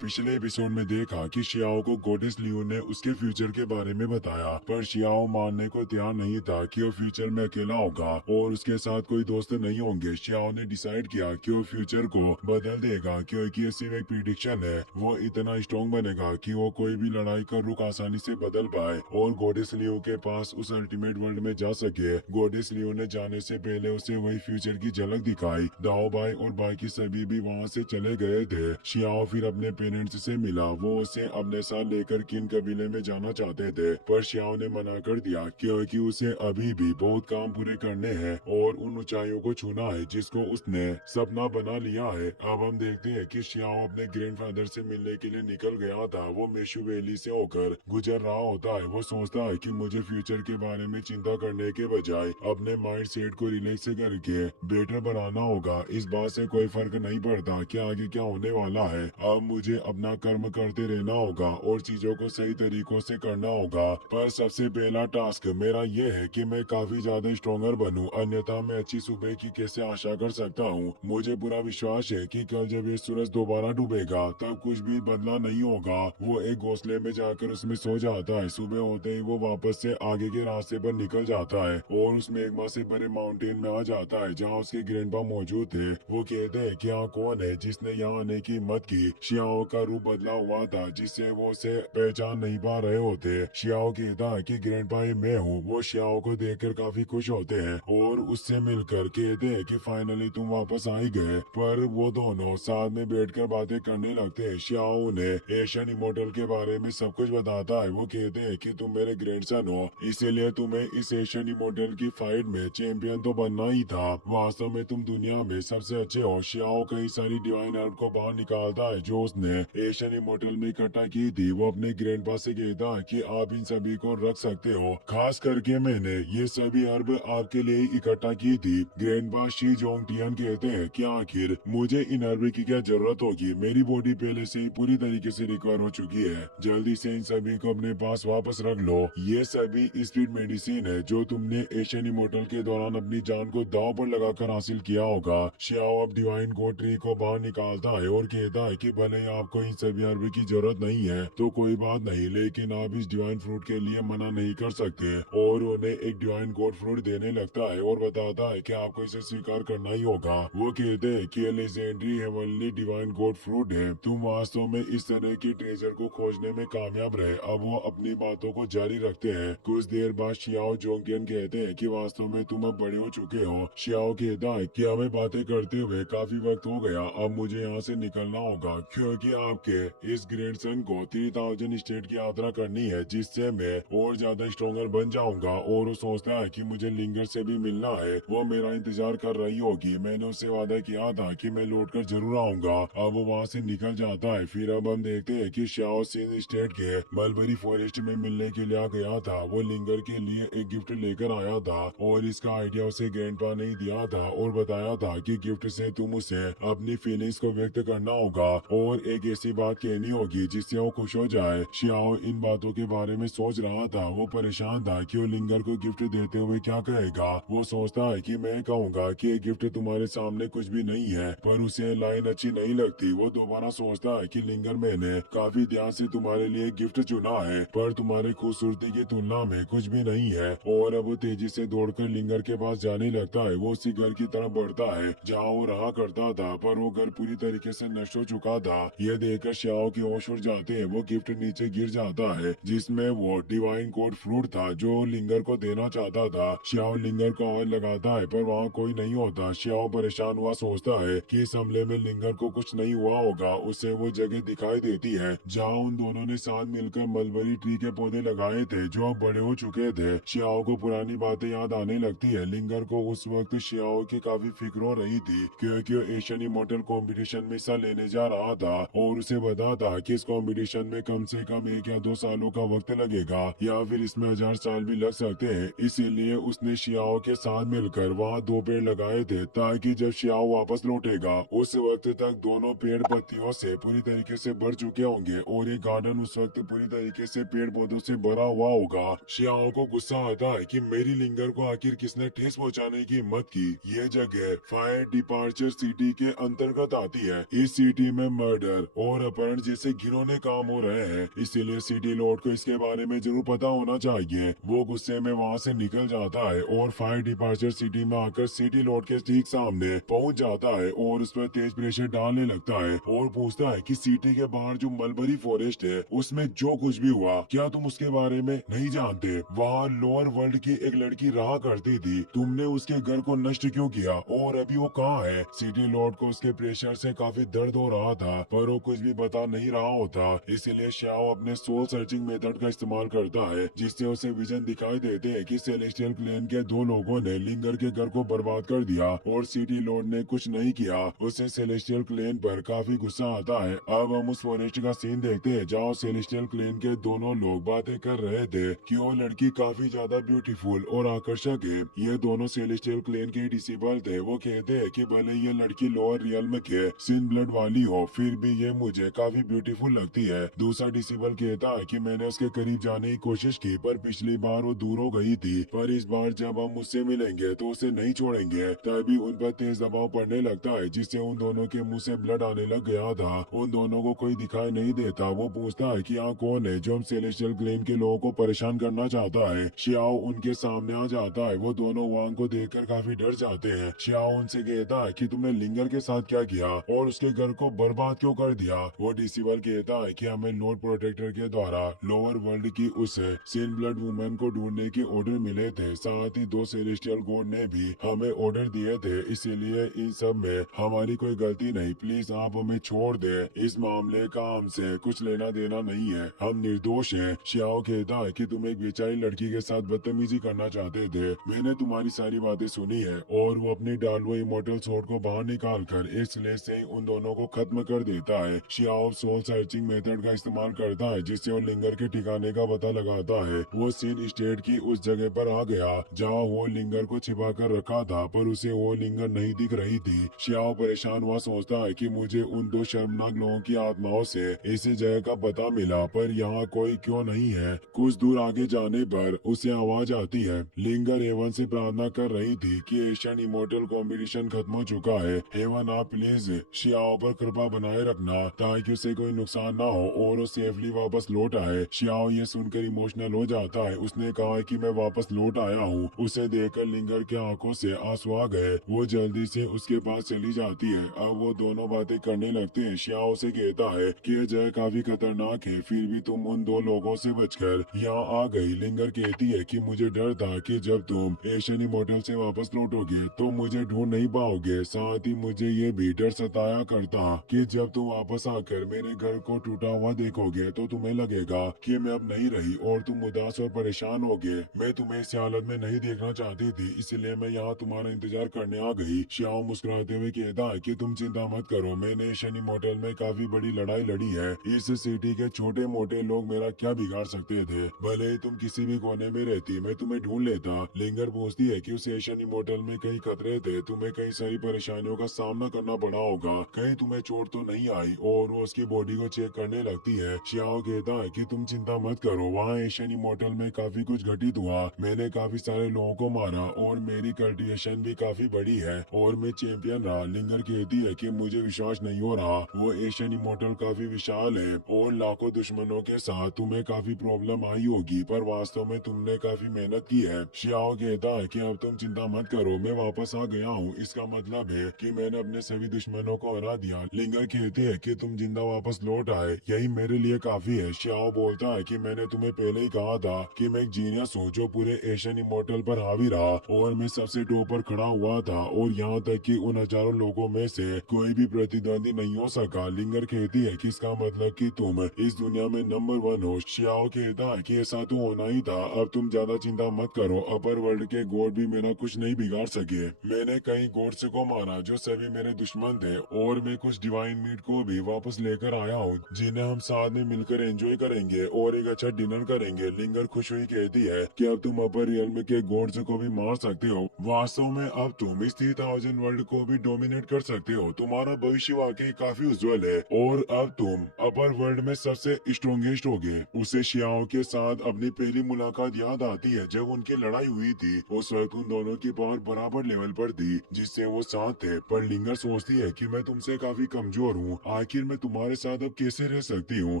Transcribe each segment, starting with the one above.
पिछले एपिसोड में देखा कि शियाओ को गॉडेस लियू ने उसके फ्यूचर के बारे में बताया, पर शियाओ मानने को तैयार नहीं था कि वो फ्यूचर में अकेला होगा और उसके साथ कोई दोस्त नहीं होंगे। शियाओ ने डिसाइड किया कि वो फ्यूचर को बदल देगा, क्योंकि ये सिर्फ एक प्रिडिक्शन है। वो इतना स्ट्रॉन्ग बनेगा कि वो कोई भी लड़ाई का रुख आसानी से बदल पाए और गॉडेस लियू के पास उस अल्टीमेट वर्ल्ड में जा सके। गॉडेस लियू ने जाने से पहले उसे वही फ्यूचर की झलक दिखाई। दाओ भाई और बाकी सभी भी वहाँ से चले गए थे। शियाओ फिर अपने पेरेंट्स से मिला। वो उसे अपने साथ लेकर किन कबीले में जाना चाहते थे, पर शियाओ ने मना कर दिया, क्योंकि उसे अभी भी बहुत काम पूरे करने हैं और उन ऊंचाइयों को छूना है जिसको उसने सपना बना लिया है। अब हम देखते हैं कि शियाओ अपने ग्रैंडफादर से मिलने के लिए निकल गया था। वो मेशू वैली से होकर गुजर रहा होता है। वो सोचता है कि मुझे फ्यूचर के बारे में चिंता करने के बजाय अपने माइंड सेट को रिलैक्स करके बेटर बनाना होगा। इस बात से कोई फर्क नहीं पड़ता कि आगे क्या होने वाला है। अब मुझे अपना कर्म करते रहना होगा और चीजों को सही तरीकों से करना होगा। पर सबसे पहला टास्क मेरा ये है कि मैं काफी ज्यादा स्ट्रॉन्गर बनूं, अन्यथा मैं अच्छी सुबह की कैसे आशा कर सकता हूँ। मुझे पूरा विश्वास है कि कल जब ये सूरज दोबारा डूबेगा तब कुछ भी बदला नहीं होगा। वो एक घोंसले में जाकर उसमें सो जाता है। सुबह होते ही वो वापस से आगे के रास्ते पर निकल जाता है और उसमें एक माँ से बड़े माउंटेन में आ जाता है जहाँ उसके ग्रैंडपा मौजूद थे। वो कहते हैं कि यहाँ कौन है जिसने यहाँ आने की हिम्मत की। शियाओ का रूप बदला हुआ था जिससे वो उसे पहचान नहीं पा रहे होते। शियाओ कहता है कि ग्रैंडपा ये मैं हूँ। वो शियाओ को देखकर काफी खुश होते हैं और उससे मिलकर कहते हैं कि फाइनली तुम वापस आ ही गए। पर वो दोनों साथ में बैठकर बातें करने लगते हैं। शियाओ उन्हें एशियन इमोर्टल के बारे में सब कुछ बताता है। वो कहते हैं कि तुम मेरे ग्रैंडसन हो, इसीलिए तुम्हें इस एशियन इमोर्टल की फाइट में चैंपियन तो बनना ही था। वास्तव में तुम दुनिया में सबसे अच्छे हो। शियाओ कई सारी डिवाइन हर्ब को बाहर निकालता है जो उसने एशियन इमोर्टल में इकट्ठा की थी। वो अपने ग्रैंडपा से कहता है कि आप इन सभी को रख सकते हो, खास करके मैंने ये सभी हर्ब आपके लिए ही इकट्ठा की थी। ग्रैंडपा शी जोंगटियन कहते हैं कि आखिर मुझे इन हर्ब की क्या जरूरत होगी, मेरी बॉडी पहले से ही पूरी तरीके से रिकवर हो चुकी है। जल्दी से इन सभी को अपने पास वापस रख लो। ये सभी स्पीड मेडिसिन है जो तुमने एशियन इमोर्टल के दौरान अपनी जान को दांव पर लगाकर हासिल किया होगा। शियाओ अब डिवाइन कोड ट्री को बाहर निकालता है और कहता है कि भले ही आपको इन सभी हर्ब की जरूरत नहीं है तो कोई बात नहीं, लेकिन आप इस डिवाइन फ्रूट के लिए मना नहीं कर सकते। और उन्हें एक डिवाइन कोड फ्रूट देने लगता है और बताता है कि आपको इसे स्वीकार करना ही होगा। वो कहते हैं कि ये legendary heavenly divine code fruit है। तुम वास्तव में इस तरह की ट्रेजर को खोजने में कामयाब रहे। अब वो अपनी बातों को जारी रखते हैं। कुछ देर बाद शियाओ जोंगियन कहते हैं कि वास्तव में तुम अब बड़े हो चुके हो। शियाओ कहता है कि हमें बातें करते हुए काफी वक्त हो गया, अब मुझे यहाँ से निकलना होगा, क्योंकि आपके इस ग्रैंडसन को 3000 स्टेट की यात्रा करनी है जिससे मैं और ज्यादा स्ट्रॉन्गर बन जाऊंगा। और वो सोचता है कि मुझे लिंगर से भी मिलना है। वो मेरा इंतजार कर रही होगी। मैंने उससे वादा किया था कि मैं लौटकर जरूर आऊंगा। अब वो वहाँ से निकल जाता है। फिर अब हम देखते हैं कि शियाओ सिन स्टेट के मलबरी फॉरेस्ट में मिलने के लिए आ गया था। वो लिंगर के लिए एक गिफ्ट लेकर आया था और इसका आइडिया उसे ग्रैंडपा ने दिया था और बताया था कि गिफ्ट से तुम उसे अपनी फीलिंग्स को व्यक्त करना होगा और एक ऐसी बात कहनी होगी जिससे वो खुश हो जाए। शियाओ इन बातों के बारे में सोच रहा था। वो परेशान था कि वो लिंगर को गिफ्ट देते हुए क्या कहेगा। वो सोचता है कि मैं कहूँगा कि ये गिफ्ट तुम्हारे सामने कुछ भी नहीं है, पर उसे लाइन अच्छी नहीं लगती। वो दोबारा सोचता है कि लिंगर, मैंने काफी ध्यान से तुम्हारे लिए गिफ्ट चुना है, पर तुम्हारी खूबसूरती की तुलना में कुछ भी नहीं है। और अब वो तेजी से दौड़कर लिंगर के पास जाने लगता है। वो उसी घर की तरफ बढ़ता है जहाँ वो रहा करता था, पर वो घर पूरी तरीके से नष्ट हो चुका था। यह देखकर शियाओ की होश उड़ जाते हैं। वो गिफ्ट नीचे गिर जाता है जिसमें वो डिवाइन कोड फ्रूट था जो लिंगर को देना चाहता था। शियाओ लिंगर को आवाज लगाता है पर वहाँ कोई नहीं होता। शियाओ परेशान हुआ सोचता है कि इस हमले में लिंगर को कुछ नहीं हुआ होगा। उसे वो जगह दिखाई देती है जहाँ उन दोनों ने साथ मिलकर मलबरी ट्री के पौधे लगाए थे जो अब बड़े हो चुके थे। शियाओ को पुरानी बातें याद आने लगती है। लिंगर को उस वक्त शियाओ की काफी फिक्र हो रही थी क्योंकि वो एशियन इमोर्टल कंपटीशन में हिस्सा लेने जा रहा था और उसे पता था कि इस कंपटीशन में कम से कम 1 या 2 सालों का वक्त लगेगा या फिर इसमें 1000 साल भी लग सकते हैं। इसीलिए उसने शियाओ के साथ मिलकर वहाँ 2 पेड़ लगाए थे ताकि जब शियाओ वापस लौटेगा उस वक्त तक दोनों पेड़ पत्तियों से पूरी तरीके से भर चुके होंगे और ये गार्डन उस वक्त पूरी तरीके से पेड़ पौधों से भरा हुआ होगा। शियाओ को गुस्सा आता है कि मेरी लिंगर को आखिर किसने ठेस पहुंचाने की हिम्मत की। ये जगह फायर डिपार्चर सिटी के अंतर्गत आती है। इस सिटी में मर्डर, और अपहरण जैसे घिनौने काम हो रहे हैं, इसीलिए सिटी लॉर्ड को इसके बारे में जरूर पता होना चाहिए। वो गुस्से में वहाँ से निकल जाता है और फायर डिपार्चर सिटी में आकर सिटी लॉर्ड के ठीक सामने पहुंच जाता है और उस पर तेज प्रेशर डालने लगता है और पूछता है कि सिटी के बाहर जो मलबरी फॉरेस्ट है उसमें जो कुछ भी हुआ क्या तुम उसके बारे में नहीं जानते? वहाँ लोअर वर्ल्ड की एक लड़की रहा करती थी, तुमने उसके घर को नष्ट क्यों किया और अभी वो कहाँ है? सिटी लॉर्ड को उसके प्रेशर से काफी दर्द हो रहा था पर वो कुछ भी बता नहीं रहा होता, इसीलिए श्याओ अपने सोल सर्चिंग मेथड का इस्तेमाल करता है जिससे उसे विजन दिखाई देते है कि सेलेस्टियल क्लैन के 2 लोगों ने लिंगर के घर को बर्बाद कर दिया और सिटी लॉर्ड ने कुछ नहीं किया। उसे सेलेस्टियल क्लैन पर काफी गुस्सा आता है। अब हम उस फॉरेस्ट का सीन देखते हैं जहाँ सेलेस्टियल क्लैन के दोनों लोग बातें कर रहे थे कि वो लड़की काफी ज्यादा ब्यूटीफुल और आकर्षक है। ये दोनों सेलेस्टियल क्लैन के डिसेबल थे। वो कहते हैं कि भले ये लड़की लोअर रियल्म के सिन ब्लड वाली हो फिर भी ये मुझे काफी ब्यूटीफुल लगती है। दूसरा डिसेबल कहता है कि मैंने उसके करीब जाने की कोशिश की पर पिछली बार वो दूर हो गई थी, पर इस बार जब हम उससे मिलेंगे तो उसे नहीं छोड़ेंगे। तभी उन पर तेज दबाव पड़ने लगता है जिससे उन दोनों के मुंह से ब्लड आने लग गया था। उन दोनों को कोई दिखाई नहीं देता। वो पूछता है कि यहाँ कौन है जो हम सेलेस्टियल क्लेन के लोगों को परेशान करना चाहता है। शियाओ उनके सामने आ जाता है। वो दोनों वांग को देखकर काफी डर जाते हैं। शियाओ उनसे कहता है कि तुमने लिंगर के साथ क्या किया और उसके घर को बर्बाद क्यों कर दिया। वो डिसेबल कहता है कि हमें लॉर्ड प्रोटेक्टर के द्वारा लोअर वर्ल्ड की उस सिन ब्लड वुमेन को ढूंढने के ऑर्डर मिले थे, साथ ही 2 सेलेस्टियल गॉड ने भी हमें ऑर्डर दिए थे, इसीलिए इन सब में हमारी कोई गलती नहीं। प्लीज आप हमें छोड़ दे, इस मामले का हमसे कुछ लेना देना नहीं है, हम निर्दोष हैं। शियाओ कहता है कि तुम एक बेचारी लड़की के साथ बदतमीजी करना चाहते थे, मैंने तुम्हारी सारी बातें सुनी है। और वो अपनी डालवो इमोर्टल स्वॉर्ड को बाहर निकाल कर इस स्लेज से उन दोनों को खत्म कर देता है। शियाओ सोल सर्चिंग मेथड का इस्तेमाल करता है जिससे वो लिंगर के ठिकाने का पता लगाता है। वो सीन स्टेट की उस जगह पर आ गया जहाँ वो लिंगर को छिपा कर रखा था पर उसे वो लिंगर नहीं दिख रही थी। शियाओ परेशान हुआ सोचता है कि मुझे उन 2 शर्मनाक लोगों की आत्माओं से इस जगह का पता मिला पर यहाँ कोई क्यों नहीं है। कुछ दूर आगे जाने पर उसे आवाज आती है। लिंगर हेवन से प्रार्थना कर रही थी कि एशियन इमोर्टल कंपटीशन खत्म हो चुका है, हेवन आप प्लीज शियाओ पर कृपा बनाए रखना ताकि उसे कोई नुकसान ना हो और वो सेफली वापस लौट आए। शियाओ ये सुनकर इमोशनल हो जाता है। उसने कहा कि मैं वापस लौट आया हूँ। उसे देखकर लिंगर के आंखों से आंसू आ गए। वो जल्दी से उसके पास चली जाती है। अब वो दोनों बातें करने लगते हैं। शियाओ से कहता है कि ये जगह काफी खतरनाक है फिर भी तुम उन 2 लोगों से बचकर यहाँ आ गई। लिंगर कहती है कि मुझे डर था कि जब तुम एशियन इमोर्टल से वापस लौटोगे तो मुझे ढूंढ नहीं पाओगे, साथ ही मुझे ये भी डर सताया करता कि जब तुम वापस आकर मेरे घर को टूटा हुआ देखोगे तो तुम्हें लगेगा कि मैं अब नहीं रही और तुम उदास और परेशान होगे। मैं तुम्हें इस हालत में नहीं देखना चाहती थी इसलिए मैं यहाँ तुम्हारा इंतजार करने आ गई। शियाओ मुस्कुराते हुए कहता है कि तुम चिंता मत करो, मैंने एशियन इमोर्टल में काफी बड़ी लड़ाई लड़ी है, इस सिटी के छोटे मोटे लोग मेरा क्या बिगाड़ सकते थे। भले ही तुम किसी भी कोने में रहती मैं तुम्हें ढूंढ लेता। लिंगर पूछती है कि उस एशियन इमोर्टल में कई खतरे थे, तुम्हें कई सारी परेशानियों का सामना करना पड़ा होगा, कहीं तुम्हें चोट तो नहीं आई। और वो उसकी बॉडी को चेक करने लगती है। शियाओ कहता है कि तुम चिंता मत करो, वहाँ एशियन इमोर्टल में काफी कुछ घटित हुआ, मैंने काफी सारे लोगों को मारा और मेरी कल्टिवेशन भी काफी बड़ी है और मैं चैंपियन रहा। लिंगर कहती है कि मुझे विश्वास नहीं हो रहा, वो एशियन इमोर्टल काफी विशाल है और लाखों दुश्मनों के साथ तुम्हें काफी प्रॉब्लम आई होगी पर वास्तव में तुमने काफी मेहनत की है। शियाओ कहता है कि अब तुम चिंता मत करो, मैं वापस आ गया हूँ, इसका मतलब है कि मैंने अपने सभी दुश्मनों को हरा दिया। लिंगर कहती है कि तुम जिंदा वापस लौट आए, यही मेरे लिए काफी है। शियाओ बोलता है कि मैंने तुम्हें पहले ही कहा था कि मैं एक जीनियस हूँ जो पूरे एशियन इमोर्टल पर हावी रहा और मैं सबसे टॉप पर खड़ा हुआ था और यहाँ तक कि उन हजारों लोगों में से कोई भी प्रतिद्वंदी नहीं हो सका। लिंगर कहती है कि इसका मतलब कि तुम इस दुनिया में नंबर 1 हो। शियाओ कहता है कि ऐसा तो होना ही था, अब तुम ज्यादा चिंता मत करो, अपर वर्ल्ड के गॉड भी मेरा कुछ नहीं बिगाड़ सके। मैंने कई गॉड्स को मारा जो सभी मेरे दुश्मन थे और मैं कुछ डिवाइन मीट को भी वापस लेकर आया हूँ जिन्हें हम साथ में मिलकर एंजॉय करेंगे और एक अच्छा डिनर करेंगे। लिंगर खुश हुई कहती है कि अब तुम अपर रियल्म के गॉड्स को भी मार सकते हो, वास्तव में अब तुम इस 3000 वर्ल्ड को भी डोमिनेट कर सकते हो, तुम्हारा भविष्य वाकई काफी उज्जवल है और अब तुम अपर वर्ल्ड में सबसे स्ट्रॉन्गेस्ट होगे। उसे शियाओ के साथ अपनी पहली मुलाकात याद आती है जब उनकी लड़ाई हुई थी। उस वक्त उन दोनों की पावर बराबर लेवल पर थी जिससे वो साथ थे, पर लिंगर सोचती है कि मैं तुमसे काफी कमजोर हूँ, आखिर मैं तुम्हारे साथ अब कैसे रह सकती हूँ।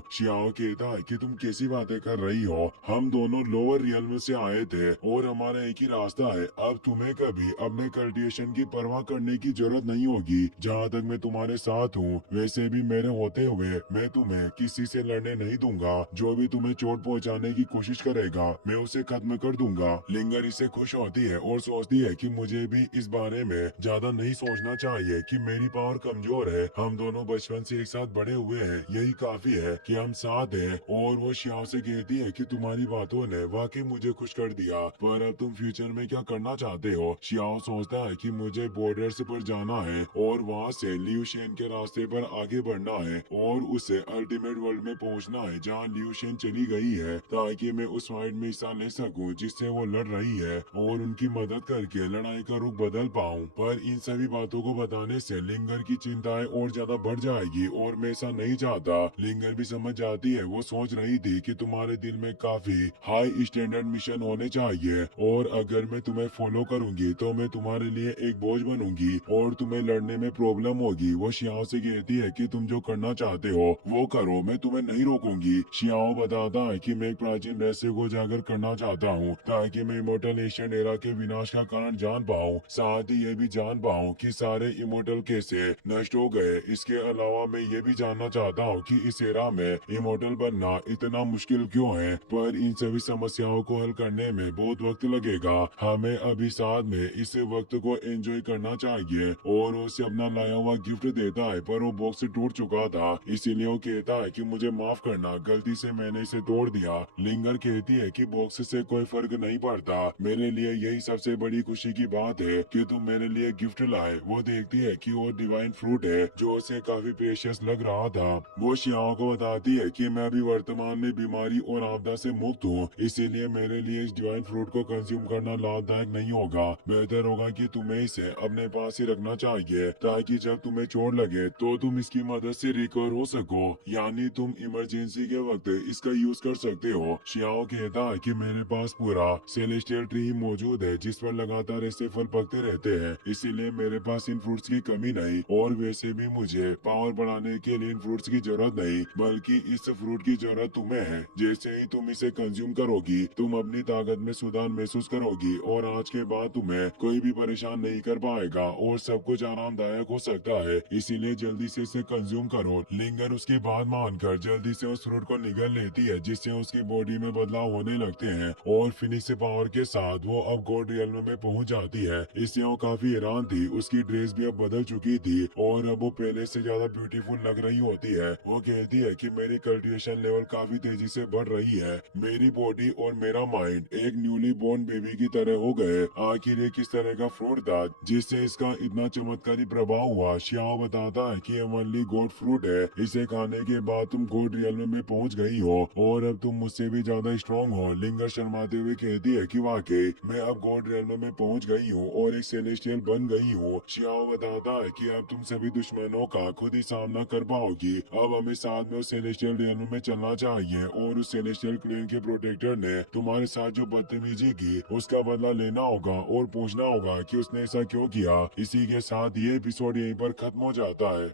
शियाओ कहता है कि तुम कैसी बातें कर रही हो, हम दोनों लोअर रियल से आए थे और हमारा एक ही रास्ता है। अब तुम्हें कभी अपने कल्टिवेशन की परवाह करने की जरूरत नहीं होगी। जहाँ तक मैं तुम्हारे साथ हूँ, वैसे भी मेरे होते हुए मैं तुम्हें किसी से लड़ने नहीं दूंगा। जो भी तुम्हें चोट पहुँचाने की कोशिश करेगा मैं उसे खत्म कर दूंगा। लिंगर इससे खुश होती है और सोचती है कि मुझे भी इस बारे में ज्यादा नहीं सोचना चाहिए कि मेरी पावर कमजोर है। हम दोनों बचपन से एक साथ बड़े हुए हैं, यही काफी है कि हम साथ हैं। और वो शियाओ से कहती है कि तुम्हारी बातों ने वाकई मुझे खुश कर दिया, पर अब तुम फ्यूचर में क्या करना चाहते हो। शियाओ सोचता है कि मुझे बॉर्डर्स पर जाना है और वहाँ से लियू शेन के रास्ते पर आगे बढ़ना है और उसे अल्टीमेट वर्ल्ड में पहुँचना है जहाँ लियू शेन चली गई है, ताकि मैं उस फाइट में हिस्सा ले सकूं जिससे वो लड़ रही है और उनकी मदद करके लड़ाई का रुख बदल पाऊं। पर इन सभी बातों को बताने से लिंगर की चिंताएं और ज्यादा बढ़ जाएगी और मैं ऐसा नहीं चाहता। लिंगर भी समझ जाती है, वो सोच रही थी कि तुम्हारे दिल में काफी हाई स्टैंडर्ड मिशन होने चाहिए और अगर मैं तुम्हें फॉलो करूंगी तो मैं तुम्हारे लिए एक बोझ बनूंगी और तुम्हें लड़ने में प्रॉब्लम होगी। वो शियाओ से कहती है कि तुम जो करना चाहते हो वो करो, मैं तुम्हें नहीं रोकूंगी। शियाओ बताता है कि मैं एक प्राचीन रहस्य को उजागर करना चाहता हूँ ताकि मैं इमोर्टल एशियन एरा के विनाश का कारण जान पाऊँ, साथ ही ये भी जान पाऊँ कि सारे इमोर्टल कैसे नष्ट हो गए। इसके अलावा मैं ये भी जानना चाहता हूँ कि इस एरा में इमोर्टल बनना इतना मुश्किल क्यों है। पर इन सभी समस्याओं को हल करने में बहुत वक्त लगेगा, हमें अभी साथ में इस वक्त को एंजॉय करना चाहिए। और वो उसे अपना लाया हुआ गिफ्ट देता है, पर वो बॉक्स टूट चुका था, इसीलिए वो कहता है कि मुझे माफ करना, गलती से मैंने इसे तोड़ दिया। लिंगर कहती है कि बॉक्स से कोई फर्क नहीं पड़ता, मेरे लिए यही सबसे बड़ी खुशी की बात है कि तुम मेरे लिए गिफ्ट लाए। वो देखती है कि वो डिवाइन फ्रूट है जो उसे काफी प्रेशियस लग रहा था। वो शियाओ को बताती है कि मैं अभी वर्तमान में बीमारी और आपदा से मुक्त हूँ, इसीलिए मेरे लिए इस डिवाइन फ्रूट को कंज्यूम करना लाभदायक नहीं होगा। बेहतर होगा कि तुम्हें इसे अपने पास ही रखना चाहिए ताकि जब तुम्हें चोट लगे तो तुम इसकी मदद से रिकवर हो सको, यानी तुम इमरजेंसी के वक्त इसका यूज कर सकते हो। शियाओ कहता है कि मेरे पास पूरा सेलेस्टियल ट्री ही मौजूद है जिस पर लगातार ऐसे फल पकते रहते हैं, इसीलिए मेरे पास इन फ्रूट्स की कमी नहीं। और वैसे भी मुझे पावर बढ़ाने के लिए इन फ्रूट्स की जरूरत नहीं, बल्कि इस फ्रूट की जरूरत तुम्हें है। जैसे ही तुम इसे कंज्यूम करोगी तुम अपनी ताकत में सुधार महसूस करोगी और आज के बाद तुम्हें कोई भी परेशान नहीं कर पाएगा और सब कुछ आरामदायक हो सकता है, इसीलिए जल्दी से इसे कंज्यूम करो। लिंगर उसकी बात मानकर जल्दी से उस फ्रूट को निगल लेती है जिससे उसकी बॉडी में बदलाव होने लगते हैं और फिनिक्स पावर के साथ वो अब गॉड रियल्म में पहुंच जाती है। इससे वो काफी हैरान थी, उसकी ड्रेस भी अब बदल चुकी थी और अब वो पहले से ज्यादा ब्यूटीफुल लग रही होती है। वो कहती है कि मेरी कल्टिवेशन लेवल काफी तेजी से बढ़ रही है, मेरी बॉडी और मेरा माइंड एक न्यूली बोर्न बेबी की तरह हो गए। आखिर ये किस तरह का फ्रूट था जिससे इसका इतना चमत्कारी प्रभाव हुआ। शियाओ बताता है कि ओनली गॉड फ्रूट है, इसे खाने के बाद तुम गॉड रियल्म में पहुंच गई हो और अब तुम मुझसे भी ज्यादा स्ट्रॉन्ग हो। लिंगर शर्माते हुए कहती है कि वाकई मैं अब गॉड रियल्म में पहुंच गई हूँ और एक सेलेस्टियल बन गई हूँ। शियाओ बताता है कि अब तुम सभी दुश्मनों का खुद ही सामना कर पाओगी, अब हमें साथ में उस सेलेस्टियल रियल्म में चलना चाहिए और उस सेलेस्टियल क्लेन के प्रोटेक्टर ने तुम्हारे साथ जो बदतमीजी की उसका बदला लेना होगा और पूछना होगा कि उसने ऐसा क्यों किया। इसी के साथ ये एपिसोड यहीं पर खत्म हो जाता है।